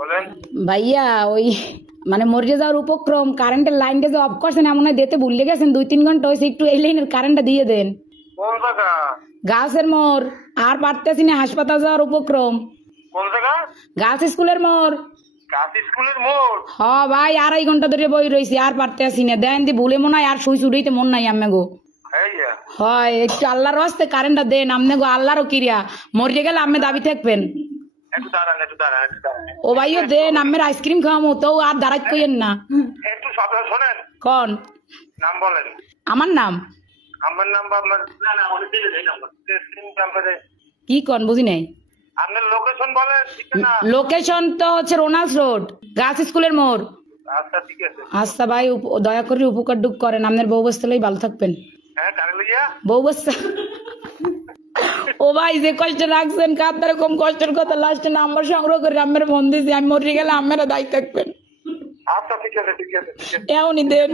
বলেন। ভাইয়া ওই মানে মরে যাওয়ার উপক্রম, কারেন্টের লাইনটা যে অফ করছেন এমন হয় দিতে ভুলে গেছেন, 2-3 ঘন্টা হয়েছে, একটু এই লাইনের কারেন্টটা দিয়ে দেন। কোন জায়গা? গাছের মোড় আর পারতেছি না, হাসপাতাল যাওয়ার উপক্রম। কোন জায়গা? গার্লস স্কুলের মোড়। গাছ স্কুলের মোড়। হ ভাই, 2.5 ঘন্টা ধরে বই রয়েছি, আর পারতেছি না। দেন দি ভুলে মনে হয় আর শুই ছুড়িতে মন নাই আমি গো। হ্যাঁ হয় একটু আল্লাহর রাস্তে কারেন্টটা দেন আমনে গো, আল্লাহরও কিরিয়া মরে গেলে আমি দাবি থাকবেন। একটু দাঁড়ান, একটু দাঁড়ান, একটু দাঁড়ান। ও ভাইও দেন, আমের আইসক্রিম খাওয়ামো তো আর দাঁড়াই কইেন না। একটু সাবধান শোনেন। কন নাম বলেন। আমার নাম? আমার নাম বা আপনার না না অনেক দিলে দেই নাম্বার। নাম্বারে কি কন বুঝি নাই। আপনার লোকেশন বলেন, ঠিক না? লোকেশন তো হচ্ছে রোনাল্ডস রোড, গার্লস স্কুলের মোড়। আচ্ছা ঠিক আছে। আচ্ছা ভাই, দয়া করে উপকার ডুক করেন, আপনার বউ বস্তালেই ভালো থাকবেন। হ্যাঁ কারে লইয়া? বউ বস্তা। ও ভাই যে কষ্ট রাখছেন, কার কম কষ্টের কথা, লাস্টে নাম্বার সংগ্রহ করে আমার মন দিয়েছি, আমি মরে গেলে আপনারা দায়ী থাকবেন। আচ্ছা ঠিক আছে, ঠিক আছে, ঠিক আছে। এমনই দেন।